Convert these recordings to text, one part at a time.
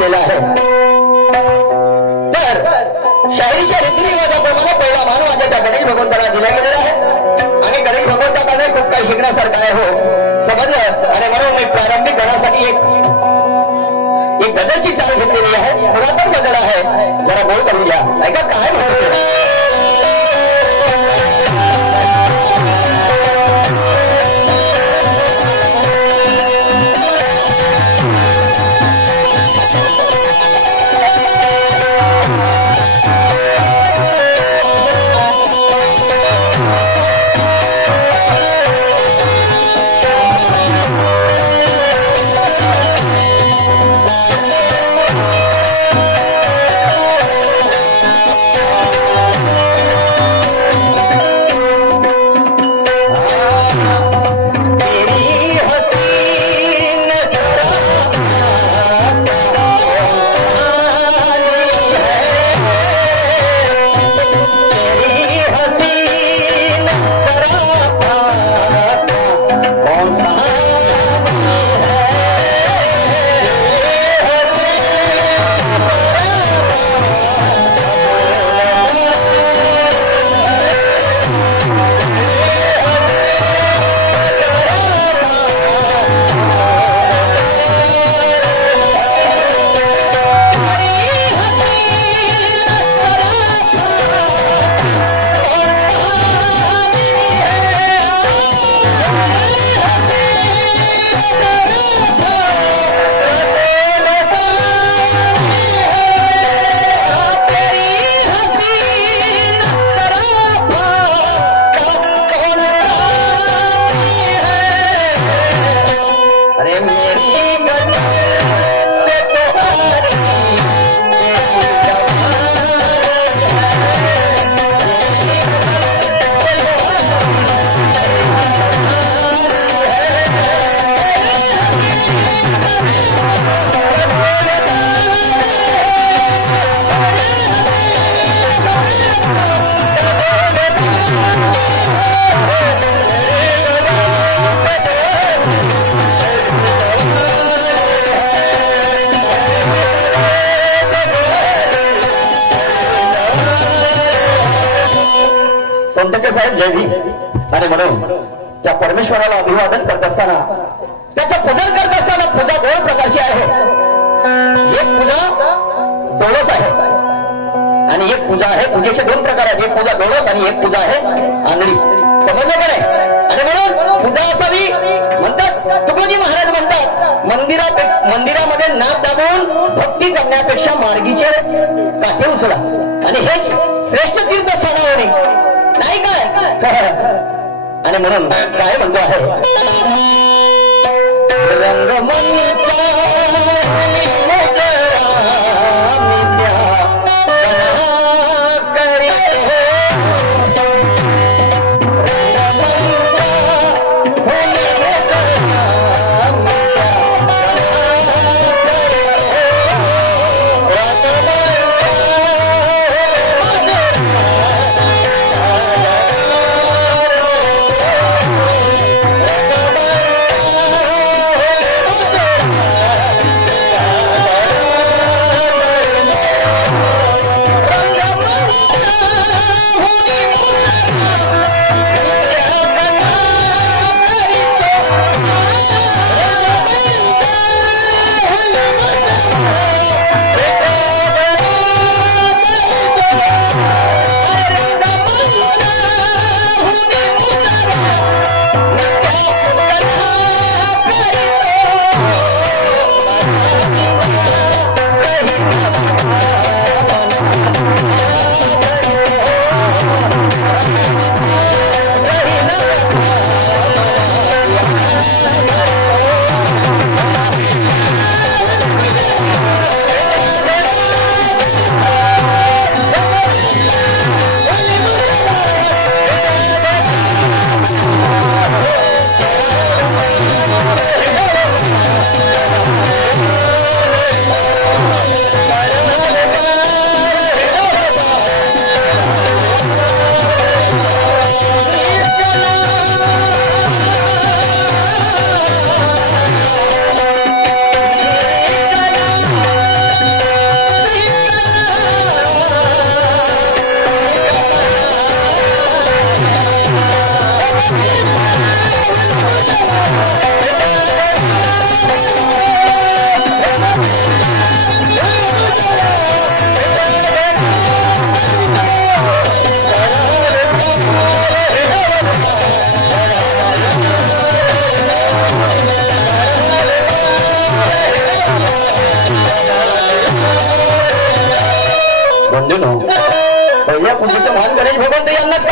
केलेला आहे। तर शाहिरीच्या रीतिरिवाजाप्रमाणे पहिला मान माझ्या त्या गणेश भगवंताला दिला गेलेला आहे आणि गणेश भगवंताकडे खूप काही शिकण्यासारखं आहे हो, समजलं। आणि म्हणून मी प्रारंभिक गणासाठी एक गजलची चाल घेतलेली आहे, पुरातन गजल आहे, जरा गोळ करून घ्या। ऐका काय म्हणतो साहेब जय भीम। आणि म्हणून त्या परमेश्वराला अभिवादन करत असताना, त्याचं पूजन करत असताना पूजा दोन प्रकारची आहे। एक पूजा डोळस आहे आणि एक पूजा आहे, पूजेचे दोन प्रकार आहेत, एक पूजा डोळस आणि एक पूजा आहे आंगडी, समजलं का नाही? आणि म्हणून पूजा असावी म्हणतात, तुकडोजी महाराज म्हणतात, मंदिरामध्ये नाक दाबून भक्ती करण्यापेक्षा मार्गीचे काठे उचला आणि हेच श्रेष्ठ तीर्थस्थान होणे नाही काय? आणि म्हणून काय म्हणतो आहे, रंगमंचा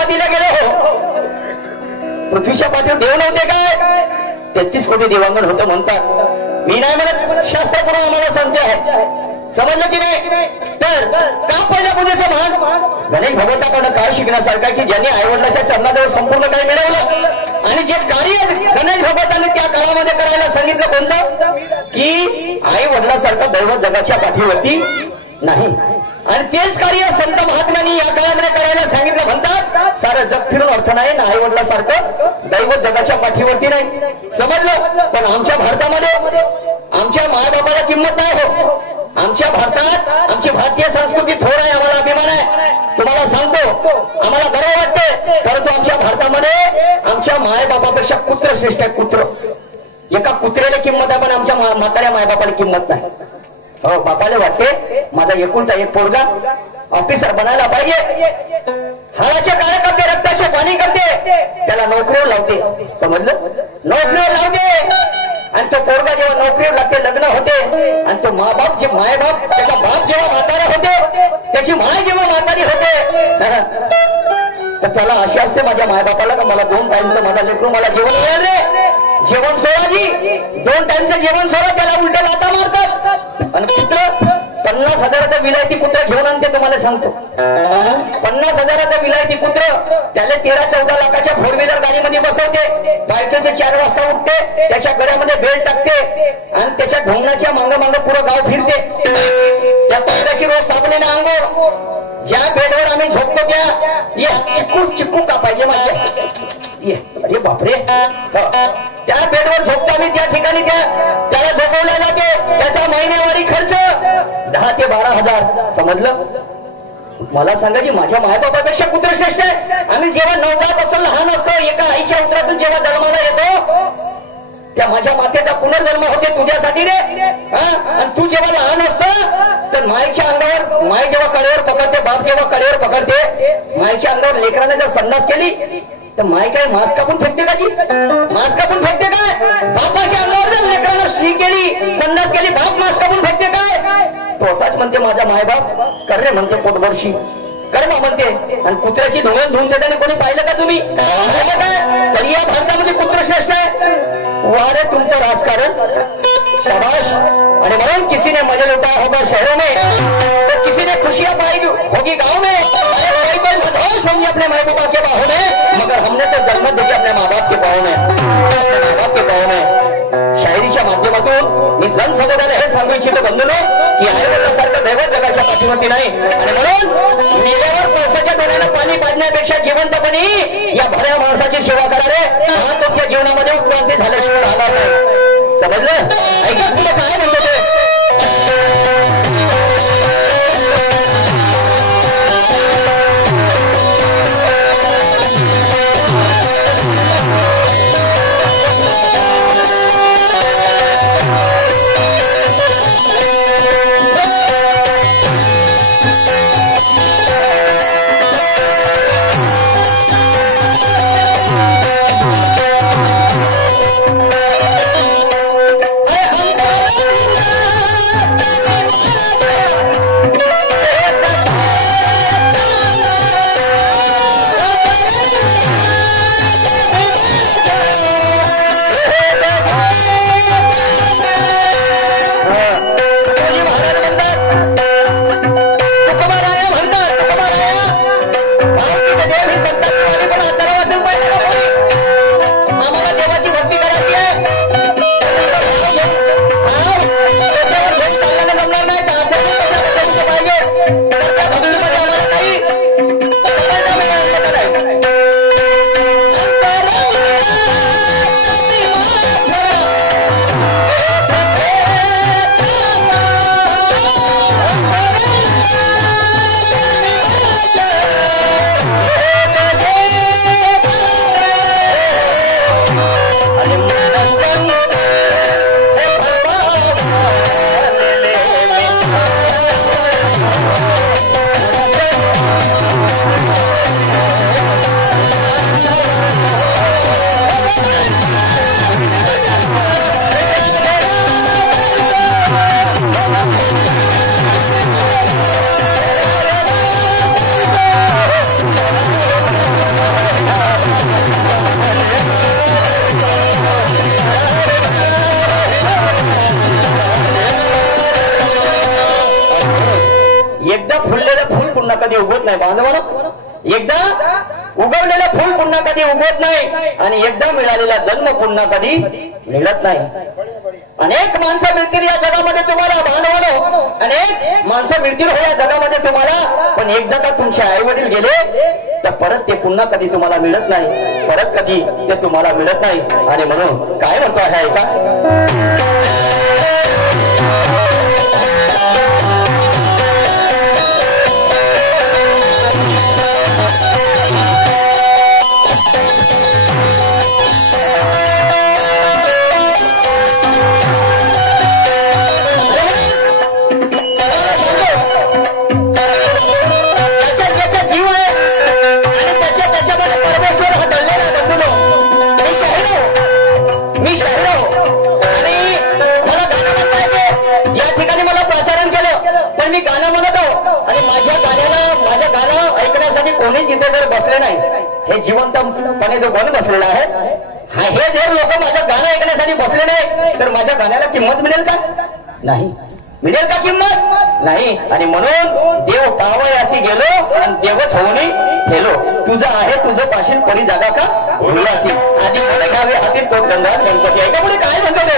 दिला गेलो हो. पृथ्वीच्या पाठीवर देव नव्हते काय? 33 कोटी देवांगण होतं म्हणतात. मी नाही म्हणत, शास्त्र पुराण आम्हाला सांगते आहे. समजलं की नाही? तर का पहिल्या पूजेचं मान? गणेश भगवंताकडे काय शिकण्यासारखं की ज्यांनी आईवडिलाच्या चरणाजवळ संपूर्ण काही मिळवलं आणि जे कार्य गणेश भगवंताने त्या काळामध्ये करायला सांगितलं कोणतं? की आई वडिलासारखं दैवत जगाच्या पाठीवरती नाही. आणि तेच कार्य संत महात्म्यांनी या काळामध्ये करायला सांगितलं. म्हणतात सारं जग फिरून अर्थ नाही ना आई वडिलासारखं दैवत जगाच्या पाठीवरती नाही. समजलं? पण आमच्या भारतामध्ये आमच्या मायबापाला किंमत नाही हो. आमच्या भारतात आमची भारतीय संस्कृती थोर आहे, आम्हाला अभिमान आहे. तुम्हाला सांगतो आम्हाला गर्व वाटते, परंतु आमच्या भारतामध्ये आमच्या मायबापापेक्षा कुत्र श्रेष्ठ आहे. कुत्र, एका कुत्र्याला किंमत आहे पण आमच्या म्हाताऱ्या मायबापाला किंमत नाही. हो, बापाला वाटते माझा एकुलता एक पोरगा ऑफिसर बनायला पाहिजे, हाडाचे काळे करते, रक्ताचे पाणी करते, त्याला नोकरीवर लावते. समजलं? नोकरीवर लावते आणि तो पोरगा जेव्हा नोकरीवर लागते, लग्न होते आणि तो मायबाप जे मायबाप त्याचा बाप जेव्हा म्हातारा होते, त्याची माय जेव्हा म्हातारी होते, तर त्याला अशी असते माझ्या मायबापाला का मला 2 टाइमचं माझा लेकरू मला जेवण मिळेल रे. जेवण सोडाजी 2 टाइमचं जेवण सोडा, त्याला उलट्या लाथा मारतात. आणि कुत्र 50,000चं विलायती कुत्र घेऊन आणते. तुम्हाला सांगतो 50,000चं विलायती कुत्र त्याला 13-14 लाखाच्या 4 व्हीलर गाडीमध्ये बसवते. बायकोचे 4 वाजता उठते, त्याच्या गळ्यामध्ये बेल्ट टाकते आणि त्याच्या ढोंगणाच्या मागं पुरं गाव फिरते. त्या पांढऱ्याची रोज साबणीने आंघोळ. ज्या बेडवर आम्ही झोपतो त्या चिक्कू का पाहिजे माझे? अरे बापरे, त्या बेडवर झोपतो आम्ही त्या ठिकाणी, त्याला झोपवल्या जाते. त्याचा महिन्यावारी खर्च 10 ते 12,000. समजलं? मला सांगा जी माझ्या मायबापापेक्षा कुत्र श्रेष्ठ आहे. आम्ही जेव्हा नवजात असतो, लहान असतो, एका आईच्या उदरातून जेव्हा जन्माला येतो, त्या माझ्या मातेचा पुनर्जन्म होते तुझ्यासाठी रे. आणि तू जेव्हा लहान असतं तर मायच्या अंगावर, माय जेव्हा कडेवर पकडते, बाप जेव्हा कडेवर पकडते, मायच्या अंगावर लेकराने जर संडास केली तर माय काय मास्क कापून फेकते का जी? मास्क कापून फेकते काय? बापाच्या अंगावर जर लेकरानं शी केली, संडास केली, बाप मास्क कापून फेकते काय? तो असाच म्हणते माझा मायबाप कर रे, म्हणते पोटभरशी कर्म म्हणते. आणि कुत्र्याची धुवून धुवून देताना कोणी पाहिलं का तुम्ही? काय तरी या भारतामध्ये कुत्र श्रेष्ठ आहे. वारे तुमचं राजकारण शाबाश. आणि म्हणून किसी ने मजा लुटाया होगा शहरों में, तो किसी ने खुशियां पाई होगी गाँव में. मदहोश होंगे अपने माँ बाप के बाहों में, मगर हमने तो जन्नत देखी अपने माँ बाप के पाँव में. माँ बाप के पाँव में शायरीच्या माध्यमातून मी जनसमुदायाला हे सांगू इच्छितो बंधूंनो की आईवडिलांसारखं दैवत जगाच्या पाठीवरती नाही. आणि म्हणून मेल्यावर पावसाच्या दोन्यानं पाणी पाजण्यापेक्षा जिवंतपणी या भल्या माणसाची सेवा करा रे. तुमच्या जीवनामध्ये उत्क्रांती झाल्याशिवाय राहणार नाही. समजलं? ऐका तुला काय म्हणतो ते. नाही बांधवांनो. एकदा उगवलेलं फूल पुन्हा कधी उगवत नाही आणि एकदा मिळालेला जन्म पुन्हा कधी मिळत नाही. अनेक माणसं मिळतील या जगामध्ये तुम्हाला बांधवांनो, अनेक माणसं मिळतील हो या जगामध्ये तुम्हाला, पण एकदा का तुमचे आई वडील गेले तर परत ते पुन्हा कधी तुम्हाला मिळत नाही, परत कधी ते तुम्हाला मिळत नाही. आणि म्हणून काय म्हणतो आहे ऐका. मी गाणं म्हणत आहो आणि माझ्या गाणं ऐकण्यासाठी कोणीच इथे जर बसले नाही, हे जिवंतपणे जो गण बसलेला आहे, हे जर लोक माझं गाणं ऐकण्यासाठी बसले नाही तर माझ्या गाण्याला किंमत मिळेल का? नाही. मिळेल का किंमत? नाही. आणि म्हणून देव पावय अशी गेलो आणि देवच होऊनी गेलो. तुझं आहे तुझं पाशील परी जागा का उरलासी. आधी मला घ्यावे हाती तोच गंगाच गणपती. ऐका पुढे काय म्हणतो ते.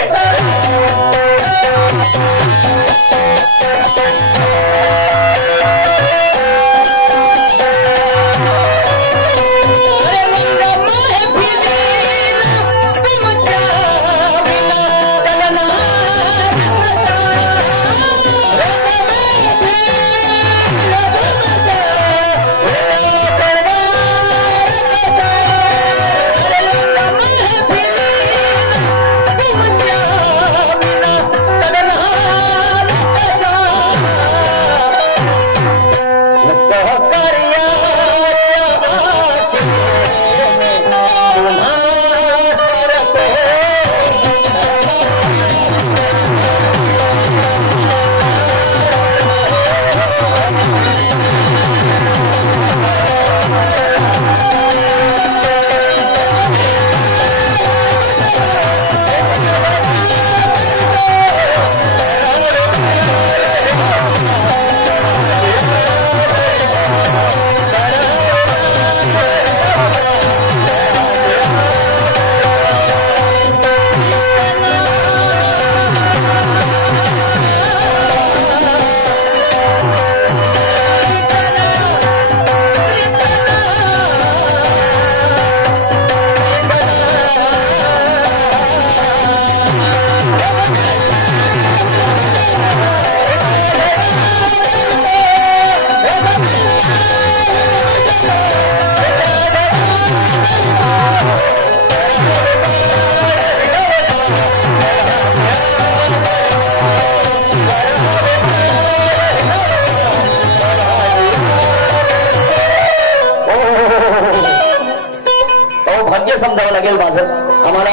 समजावं लागेल माझं, आम्हाला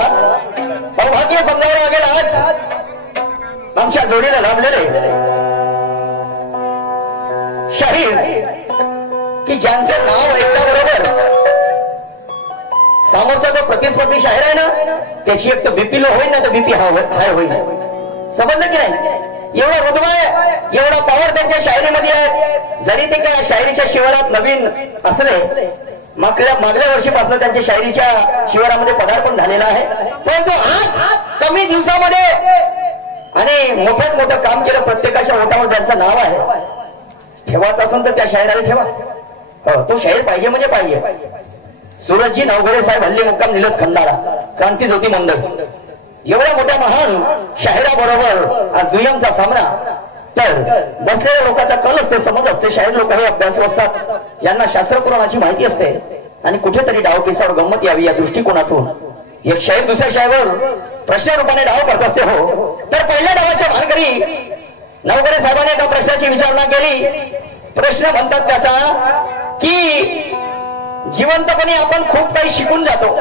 अवभाग्य समजावं लागेल. आज आमच्या जोडीला लाभलेले शाहीर की ज्यांचं नाव ऐकल्याबरोबर समोरचा जो प्रतिस्पर्धी शाहीर आहे ना त्याची एक तर बीपी लो होईल ना तर बीपी हाय होईल. समजलं की नाही? एवढा रुदवा आहे, एवढा पॉवर त्यांच्या शायरीमध्ये आहे. जरी ते काय शायरीच्या शिवारात नवीन असले, मागल्या वर्षीपासून त्यांच्या शायरीच्या शिवारामध्ये पदार्पण झालेला आहे, परंतु आज कमी दिवसामध्ये आणि मोठ्यात मोठं काम केलं. प्रत्येकाच्या ओठावर ज्यांचं नाव आहे, ठेवायचं असेल तर त्या शायराला ठेवा. तो शाहीर पाहिजे म्हणजे पाहिजे. सूरजजी नवघरे साहेब हल्ली मुक्काम निलज खंडाळा, क्रांती ज्योती मंडळ, एवढ्या मोठ्या महान शाहिराबरोबर आज दुय्यमचा सामना. तर बसलेल्या लोकांचा कल असते, समज असते. शाहीर लोक हे अभ्यासू असतात, यांना शास्त्र पुराणाची माहिती असते आणि कुठेतरी डावपेचावर गंमत यावी या दृष्टिकोनातून एक शाहीर दुसऱ्या शाहीरवर प्रश्न रूपाने डाव करत असते. हो, तर पहिल्या डावाच्या भानगरी नवघरे साहेबांनी एका प्रश्नाची विचारणा केली. प्रश्न म्हणतात त्याचा की जिवंतपणी आपण खूप काही शिकून जातो,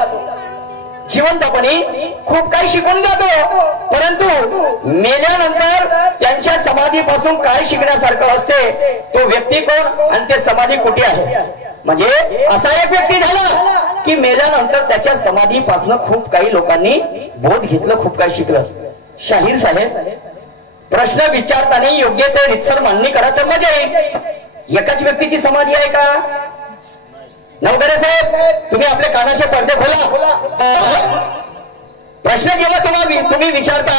जिवंतपणी खूप काही शिकून जातो, परंतु मेल्यानंतर त्यांच्या समाधीपासून काय शिकण्यासारखं असते? तो व्यक्ती कोण आणि ते समाधी कुठे आहे? म्हणजे असा एक व्यक्ती झाला की मेल्यानंतर त्याच्या समाधीपासून खूप काही लोकांनी बोध घेतलं, खूप काही शिकलं. शाहीर साहेब प्रश्न विचारताना योग्य ते रितसर मांडणी करा तर मजा येईल. एकाच व्यक्तीची समाधी आहे का? नवघरे साहेब, तुम्ही आपले कानाचे पडदे खोला. प्रश्न जेव्हा तुम्ही विचारता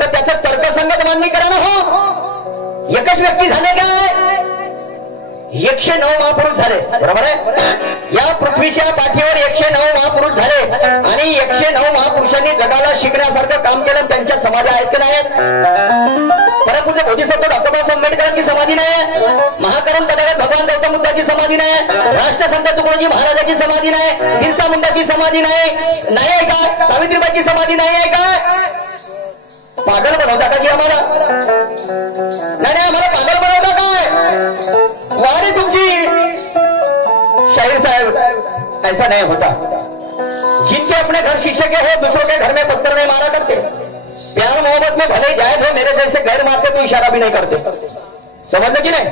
तर त्याचं तर्कसंगत मांडणी करा ना. हो, एकच व्यक्ती झाले काय? 109 महापुरुष झाले, बरोबर आहे. या पृथ्वीच्या पाठीवर 109 महापुरुष झाले आणि 109 महापुरुषांनी जगाला शिकण्यासारखं काम केलं. त्यांच्या समाधी आहेत की नाही? परत तुझे बोधिसत्व डॉक्टर बाबासाहेब आंबेडकरांची समाधी नाही, महाकरण तथागत भगवान गौतम बुद्धाची समाधी नाही, राष्ट्रसंत तुकडोजी महाराजांची समाधी नाही, बिरसा मुंडाची समाधी नाही आहे का? सावित्रीबाईची समाधी नाही आहे का? पागल बनवता का जी आम्हाला? नाही, आम्हाला पागल बनवता काय? वारे तुमची शाहीर साहेब, ऐसा नहीं होता. जिनके अपने घर शीशे के हो, दूसरों के घर में पत्थर नहीं मारा करते. प्यार मोहब्बत में भले जायज हो, मेरे जैसे गैर मारते तो इशारा भी नहीं करते. समजलं की नाही?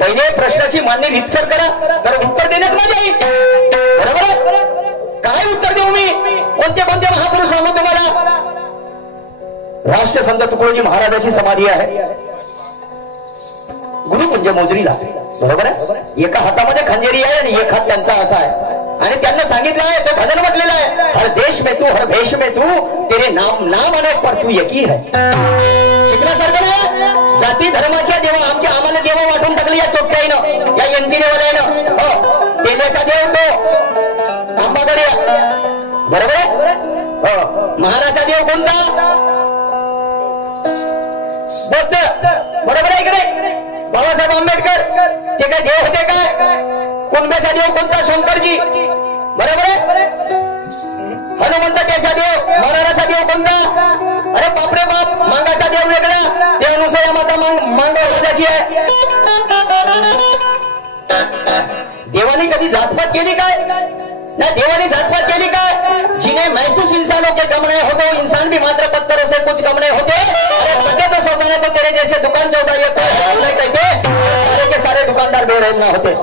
पहिले प्रश्नाची मांडणी रितसर करा, तर उत्तर देण्यात मजा येईल. बरोबर? काय उत्तर देऊ मी? कोणते कोणते महापुरुष सांगू तुम्हाला? राष्ट्रसंत तुकडोजी महाराजांची समाधी आहे गुरुकुंज मोजरीला, बरोबर आहे. एका हातामध्ये खंजेरी आहे आणि एक हात त्यांचा असा आहे. आणि त्यांना सांगितलं आहे, तो भजन म्हटलेलं आहे, हर देश में तू, हर भेष में तू, तेरे नाम अनेक पर तू एकी है. शिकण्यासारखं ना, जाती धर्माच्या देवा आम्हाला देवा वाटून टाकली या चोट्याईनं, या एनटीनेवाल्यानं. हो, तेल्याचा देव तो आंबागड्या, बरोबर आहे. हो, महाराजा देव कोणता? बौद्ध, बरोबर आहे की नाही? बाबासाहेब आंबेडकर ते काय देव होते काय? कुणब्याचा देव कोणता? शंकरजी, बरोबर आहे. हनुमंत त्याचा देव, महाराजाचा देव कोणता? अरे बापरे बाप, मांगाचा देव वेगळा, ते अनुसया माता मांगा माझ्याची आहे. देवाने कधी जातपात केली काय? नहीं, देवाने जातपात केली काय? जिन्हें महसूस इंसानों के गम नहीं होते, इंसान भी मात्र पत्थरों से कुछ गम नहीं होते. अरे तो सोचने तो तेरे जैसे दुकान चौधा ये कोई नहीं कहते, सारे के सारे दुकानदार बेरहम ना होते.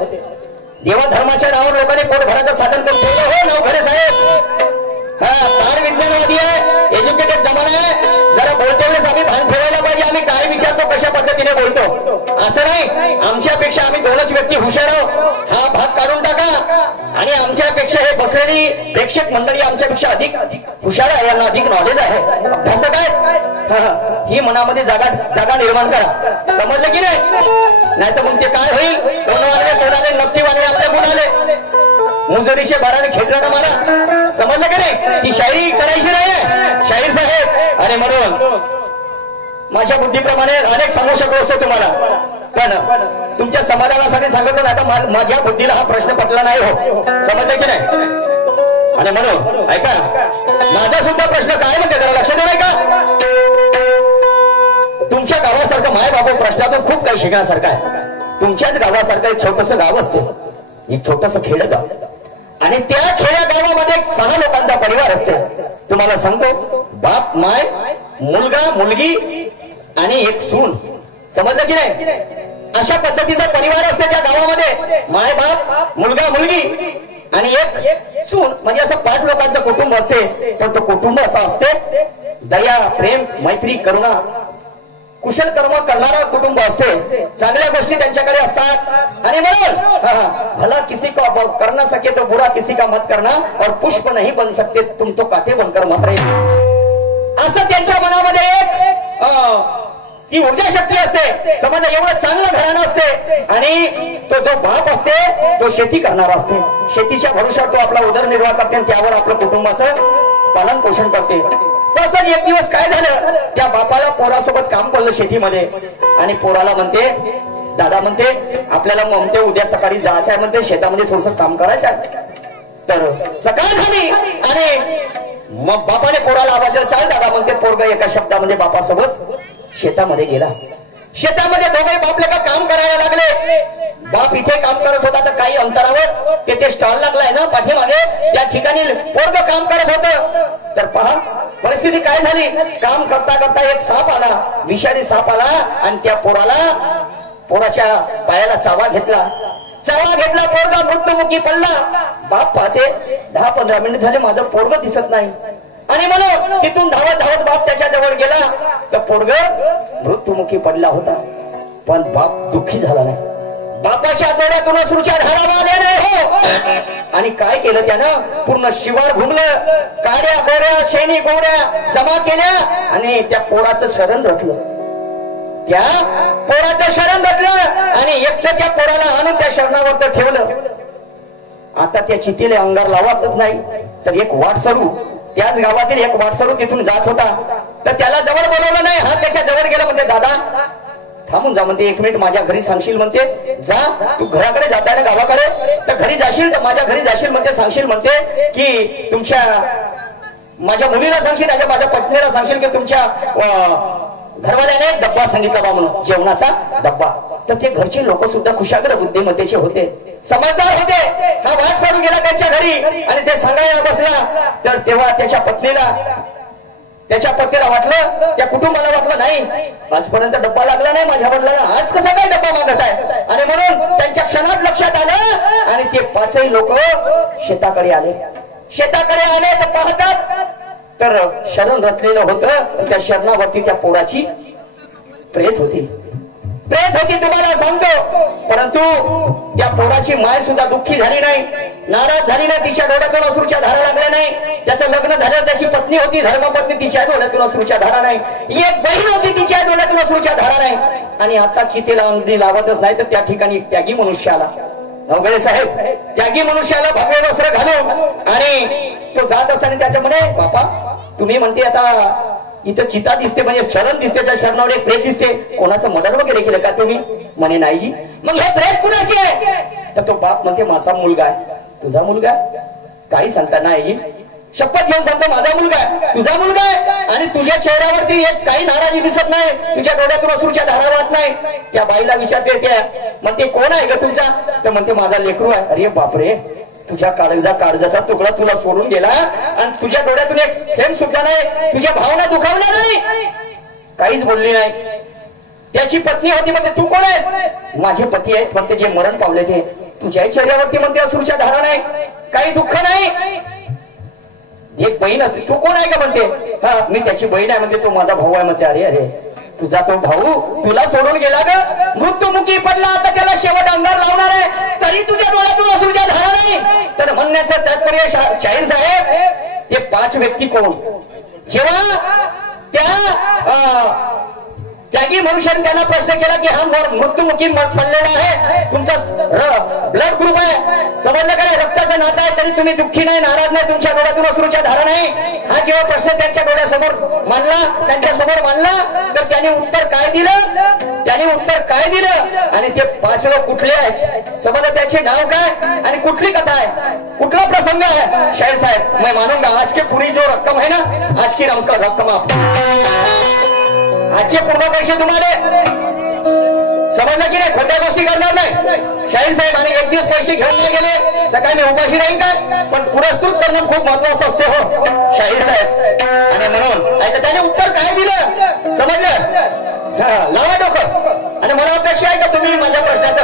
देवा धर्माच्या नावावर लोकांनी पोट भराचं साधन करून ठेवलं. हो नवघरे साहेब, हा फार विज्ञानवादी आहे, एज्युकेटेड जमाना आहे. जरा बोलते वेळेस आम्ही भान ठेवायला पाहिजे, आम्ही काय विचारतो कशा पद्धतीने बोलतो. असं नाही, आमच्यापेक्षा आम्ही दोनच व्यक्ती हुशार आहोत, हा भाग काढून टाका. आणि आमच्यापेक्षा हे बसलेली प्रेक्षक मंडळी आमच्यापेक्षा अधिक हुशार आहे, यांना अधिक नॉलेज आहे, अभ्यासक आहे. ही मनामध्ये जागा निर्माण करा. समजलं की नाही? नाही तर मग ते काय होईल? कोणाले नक्की वाले आपल्या गुणाले मुजरीचे बाराने खेळणं मला. समजलं की नाही? ती शायरी करायची नाही शाहीर साहेब. आणि म्हणून माझ्या बुद्धीप्रमाणे अनेक सांगू शकलो असतो तुम्हाला, पण तुमच्या समाधानासाठी सांगतो ना. आता माझ्या बुद्धीला हा प्रश्न पटला नाही. हो, समजलं की नाही? आणि म्हणून ऐका, माझा सुद्धा प्रश्न काय म्हणते जरा लक्ष देऊ का? तुमच्या गावासारखं माय बाबा प्रश्नातून खूप काही शिकण्यासारखं आहे. तुमच्याच गावासारखं एक छोटस गाव असते, एक छोटस खेडेगाव, आणि त्या खेड्या गावामध्ये 6 लोकांचा परिवार असते. तुम्हाला सांगतो, बाप, माय, मुलगा, मुलगी आणि एक सून. समजलं की नाही? अशा पद्धतीचा परिवार असते त्या गावामध्ये. माय बाप, मुलगा, मुलगी आणि एक सून, म्हणजे असं 5 लोकांचं कुटुंब असते. पण तो कुटुंब असं असते, दया, प्रेम, मैत्री, करुणा, कुशल कर्म करणारा कुटुंब असते. चांगल्या गोष्टी त्यांच्याकडे असतात. आणि म्हणून भला किसी को कर ना सके तो बुरा किसी का मत करना, और पुष्प नहीं बन सकते तुम तो काटे बनकर मत रहे. असं त्यांच्या मनामध्ये ती ऊर्जा शक्ती असते. समजा एवढं चांगलं घराणं असते. आणि तो जो बाप असते तो शेती करणारा असते. शेतीच्या भरोशावर तो आपला उदरनिर्वाह करते आणि त्यावर आपलं कुटुंबाचं पालन पोषण करते. तसंच एक दिवस काय झालं, त्या बापाला पोरासोबत काम पडलं शेतीमध्ये. आणि पोराला म्हणते, दादा म्हणते, आपल्याला म्हणते उद्या सकाळी जायचं आहे, म्हणते शेतामध्ये थोडस काम करायचं आहे. तर सकाळ झाली आणि मग बापाने पोराला आवाज दिला, चाल दादा म्हणते. पोरग एका शब्दामध्ये बापासोबत शेतामध्ये गेला. शेतामध्ये दोघे बाप लेका काम करायला लागले. बाप इथे काम करत होता तर काही अंतरावर तेथे स्टॉल लागलाय ना पाठीमागे, त्या ठिकाणी पोरग काम करत होतं. तर पहा परिस्थिती काय झाली. काम करता करता एक साप आला, विषारी साप आला आणि त्या पोराच्या पायाला चावा घेतला. पोरगा मृत्युमुखी पडला. बाप पाहते 10-15 मिनिट झाले माझं पोरग दिसत नाही. आणि म्हणून तिथून धावत बाप त्याच्या जवळ गेला तर पोरग मृत्युमुखी पडला होता. पण बाप दुःखी झाला नाही. बापाच्या डोळ्यातून अश्रूच्या धारा आल्या नाही हो. आणि काय केलं त्यानं? पूर्ण शिवार घुमलं, काड्या गोऱ्या शेणी गोऱ्या जमा केल्या आणि त्या पोराचं शरण रचलं. त्या पोराचं शरण रचलं आणि एकटं त्या पोराला आणून त्या शरणावर ठेवलं. आता त्या चितीला अंगार लावतच नाही. तर एक वाटसरू, त्याच गावातील एक वाटसरू तिथून जात होता. तर त्याला जवळ बोलवलं नाही. हा त्याच्या जवळ गेला. म्हणते दादा थांबून जा. म्हणते 1 मिनिट माझ्या घरी सांगशील. म्हणते जा, तू घराकडे जाताय ना गावाकडे, तर घरी जाशील तर माझ्या घरी जाशील. म्हणते सांगशील म्हणते की तुमच्या माझ्या मुलीला सांगशील, माझ्या पत्नीला सांगशील की तुमच्या घरवाल्याने डब्बा सांगितला बा म्हणून, जेवणाचा डब्बा. तर ते घरचे लोक सुद्धा कुशाग्र बुद्धिमत्तेचे होते, समजदार होते. हा वाट चालू गेला त्यांच्या घरी आणि ते सांगायला बसला. तर तेव्हा त्याच्या पत्नीला वाटलं, त्या कुटुंबाला वाटलं नाही आजपर्यंत डब्बा लागला नाही माझ्या वडिलांना, आज कसा काय डब्बा मागत आहे. आणि म्हणून त्यांच्या क्षणात लक्षात आलं आणि ते 5ही लोक शेताकडे आले. तर पाहतात तर शरण रचलेलं होतं. त्या शरणावरती त्या पोराची प्रेत होती. तुम्हाला सांगतो. परंतु त्या पोराची माय सुद्धा दुःखी झाली नाही, नाराज झाली नाही. तिच्या डोळ्यातून अश्रूच्या धारा लागल्या नाही. त्याचं लग्न झालं, त्याची पत्नी होती धर्मपत्नी, तिच्या डोळ्यातून अश्रूच्या धारा नाही. एक बहीण होती, तिच्या डोळ्यातून अश्रूच्या धारा नाही. आणि आता चितेला अंगठी लावतच नाही. तर त्या ठिकाणी एक त्यागी मनुष्य आला. अवघडे साहेब, त्यागी मनुष्याला भगवे वस्त्र घालून आणि तो जात असताना त्याच्या म्हणे, बापा तुम्ही म्हणते आता इथं चिता दिसते, म्हणजे शरण दिसते, त्या शरणावर एक प्रेत दिसते, कोणाचं मर्डर वगैरे केलं का तुम्ही? म्हणे नाही जी. मग हे प्रेत कुणाची आहे? तर तो बाप म्हणते माझा मुलगा आहे. तुझा मुलगा? काही सांगता नाही जी, शपथ घेऊन सांगतो माझा मुलगा आहे. तुझा मुलगा आहे आणि तुझ्या चेहऱ्यावरती एक काही नाराजी दिसत नाही, तुझ्या डोळ्यातून अश्रूच्या धारा वाहत नाही. त्या बाईला विचारते, त्या म्हणते कोण आहे ग तुमचा? तर म्हणते माझा लेकरू आहे. अरे बापरे, तुझ्या काळजाचा तुकडा तुला सोडून गेला आणि तुझ्या डोळ्यातून एक थेंब सुद्धा नाही, तुझ्या भावना दुखावल्या नाही, काहीच बोलली नाही. त्याची पत्नी होती. म्हणते तू कोण आहेस? माझे पती आहेत. म्हणते जे मरण पावले ते. तुझ्याही चेहऱ्यावरती म्हणते अश्रूच्या धारा नाही, काही दुःख नाही. एक बहीण असते. तू कोण आहे का? म्हणते हा मी त्याची बहीण आहे. म्हणते तो माझा भाऊ आहे. म्हणते अरे अरे, तुझा तो भाऊ तुला सोडून गेला ग, मृत्युमुखी पडला, आता त्याला शेवट अंगार लावणार आहे, तरी तुझ्या डोळ्यातून अश्रूच्या धारा नाही. तर म्हणण्याचं तात्पर्य शाहीर साहेब, ते 5 व्यक्ती कोण? जेव्हा त्या त्यागी मनुष्याने त्यांना प्रश्न केला की हा मृत्युमुखी पडलेला आहे, तुमचा ब्लड ग्रुप आहे, समजलं का? रक्ताचं नातं आहे, तरी तुम्ही दुःखी नाही, नाराज नाही, तुमच्या डोळ्यातून अश्रूच्या धारा नाही. हा जेव्हा प्रश्न त्यांच्या डोळ्यासमोर त्यांच्यासमोर मांडला, तर त्यांनी उत्तर काय दिलं? आणि ते 5 लोक कुठले आहेत? समजलं त्याचे नाव काय आणि कुठली कथा आहे, कुठला प्रसंग आहे? शाहीर साहेब, मैं मानूंगा आज के पूरी जो रक्कम है ना, आज की रक्कम आजचे पूर्ण पैसे तुम्हाला, समजलं की नाही? खोट्या गोष्टी करणार नाही शाहीर साहेब. आणि एक दिवस पैसे घेऊन नाही गेले तर काय मी उपाशी राहीन काय? पण पुरस्कृत करणं खूप महत्वाचं असते हो शाहीर साहेब. आणि म्हणून ऐका त्याने उत्तर काय दिलं, समजलं? लावा डोकं. आणि मला अपेक्षा आहे का तुम्ही माझ्या प्रश्नाचं